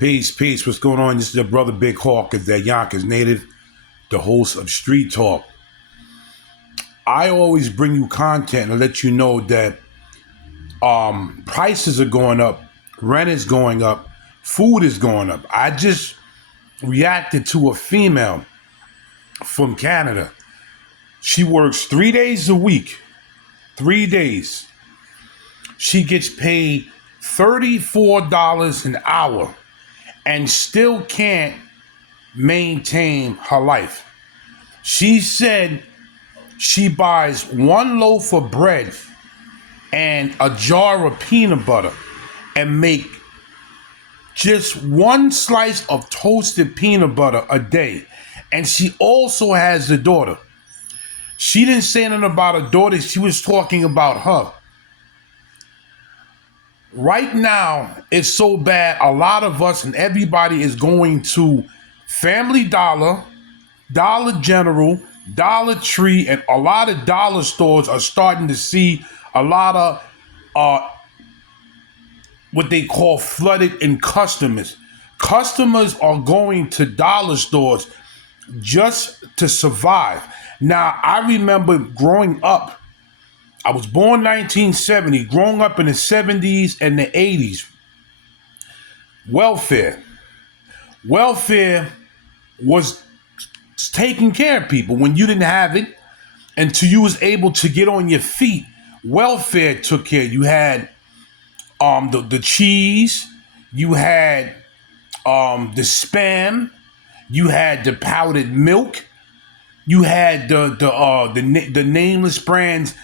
Peace, peace. What's going on? This is your brother Big Hawk, is that Yonkers native, the host of Street Talk. I always bring you content and let you know that prices are going up, rent is going up, food is going up. I just reacted to a female from Canada. She works 3 days a week, 3 days. She gets paid $34 an hour and still can't maintain her life. She said she buys one loaf of bread and a jar of peanut butter and make just one slice of toasted peanut butter a day. And she also has a daughter. She didn't say nothing about her daughter. She was talking about her. Right now, it's so bad. A lot of us and everybody is going to Family Dollar, Dollar General, Dollar Tree, and a lot of dollar stores are starting to see a lot of what they call flooded in customers. Customers are going to dollar stores just to survive. Now, I remember growing up. I was born 1970, growing up in the 70s and the 80s. Welfare was taking care of people when you didn't have it until you was able to get on your feet. Welfare took care. You had the cheese, you had the Spam, you had the powdered milk, you had the nameless brands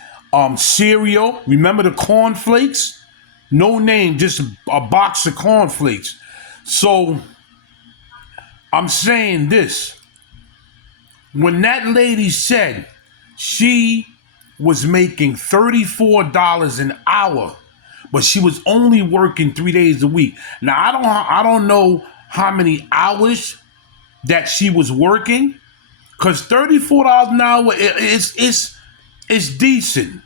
cereal. Remember the cornflakes? No name, just a box of cornflakes. So I'm saying this. When that lady said she was making $34 an hour, but she was only working 3 days a week. Now I don't know how many hours that she was working, because $34 an hour it's decent.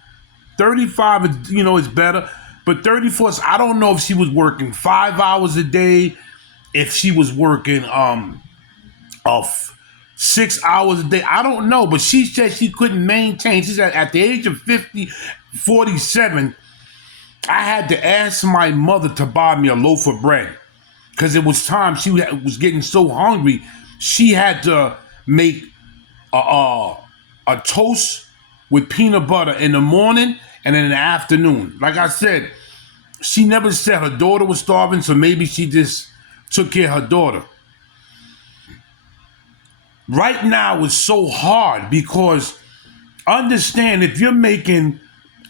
35, is better, but 34, I don't know if she was working 5 hours a day, if she was working 6 hours a day. I don't know, but she said she couldn't maintain. She said at the age of 47, I had to ask my mother to buy me a loaf of bread because it was time. She was getting so hungry. She had to make a toast with peanut butter in the morning and in the afternoon. Like I said, she never said her daughter was starving, so maybe she just took care of her daughter. Right now it's so hard because understand, if you're making,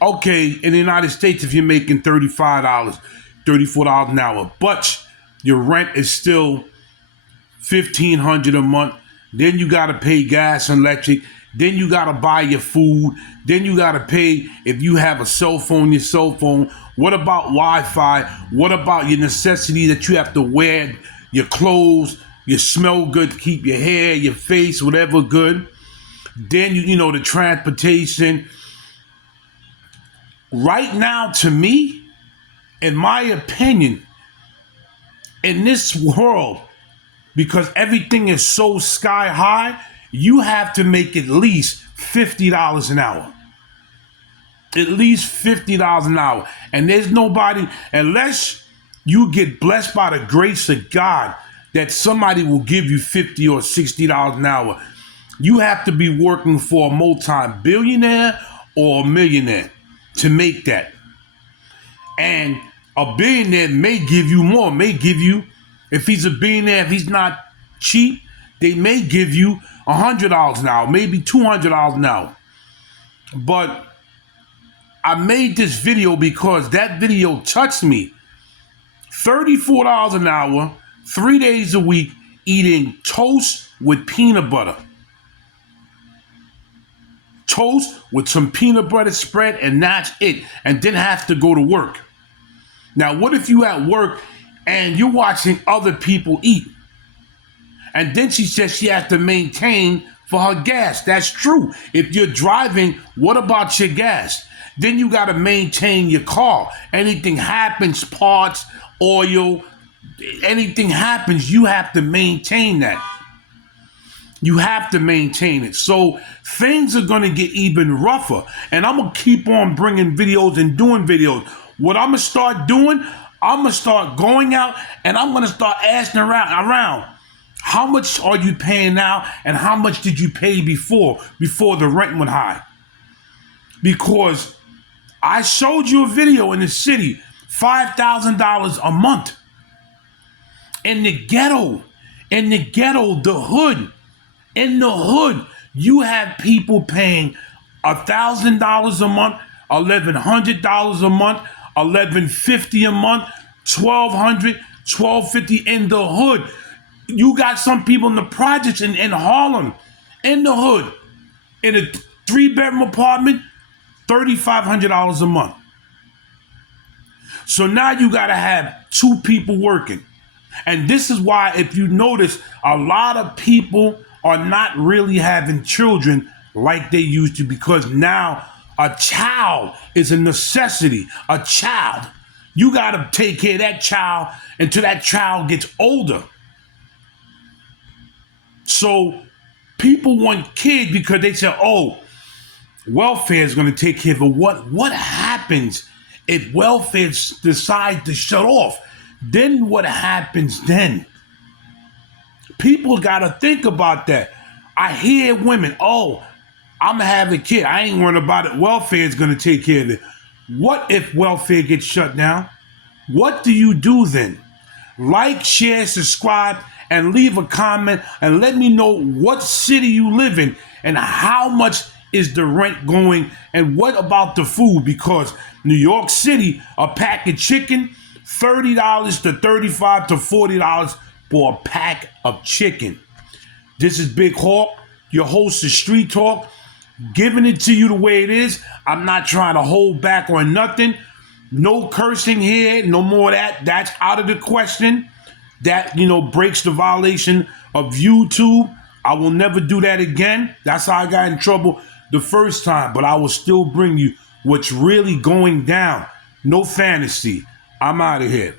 in the United States, if you're making $35, $34 an hour, but your rent is still $1,500 a month, then you got to pay gas and electric, then you got to buy your food, then you got to pay if you have a cell phone, your cell phone. What about Wi-Fi? What about your necessity that you have to wear your clothes, you smell good, keep your hair, your face, whatever good. Then the transportation. Right now, to me, in my opinion, in this world, because everything is so sky high, you have to make at least $50 an hour. At least $50 an hour. And there's nobody, unless you get blessed by the grace of God, that somebody will give you $50 or $60 an hour. You have to be working for a multi-billionaire or a millionaire to make that. And a billionaire may give you more, if he's a billionaire, if he's not cheap, they may give you $100 an hour, maybe $200 an hour. But I made this video because that video touched me. $34 an hour, 3 days a week, eating toast with peanut butter. Toast with some peanut butter spread, and that's it. And then have to go to work. Now, what if you at work and you're watching other people eat? And then she says she has to maintain for her gas. That's true. If you're driving, what about your gas? Then you got to maintain your car. Anything happens, parts, oil, anything happens, you have to maintain that. You have to maintain it. So things are going to get even rougher. And I'm going to keep on bringing videos and doing videos. What I'm going to start doing, I'm going to start going out and I'm going to start asking around. How much are you paying now and how much did you pay before the rent went high? Because I showed you a video in the city, $5,000 a month. In the ghetto, the hood. In the hood, you have people paying $1,000 a month, $1,100 a month, $1,150 a month, $1,200, $1,250 in the hood. You got some people in the projects in Harlem, in the hood, in a 3-bedroom apartment, $3,500 a month. So now you got to have 2 people working. And this is why, if you notice, a lot of people are not really having children like they used to, because now a child is a necessity. A child. You got to take care of that child until that child gets older. So people want kids because they say, oh, welfare is going to take care of it. What happens if welfare decides to shut off? Then what happens then? People got to think about that. I hear women, oh, I'm going to have a kid. I ain't worried about it. Welfare is going to take care of it. What if welfare gets shut down? What do you do then? Like, share, subscribe, and leave a comment and let me know what city you live in and how much is the rent going and what about the food? Because New York City, a pack of chicken, $30 to $35 to $40 for a pack of chicken. This is Big Hawk, your host of Street Talk, giving it to you the way it is. I'm not trying to hold back on nothing. No cursing here, no more of that. That's out of the question. That, breaks the violation of YouTube. I will never do that again. That's how I got in trouble the first time. But I will still bring you what's really going down. No fantasy. I'm out of here.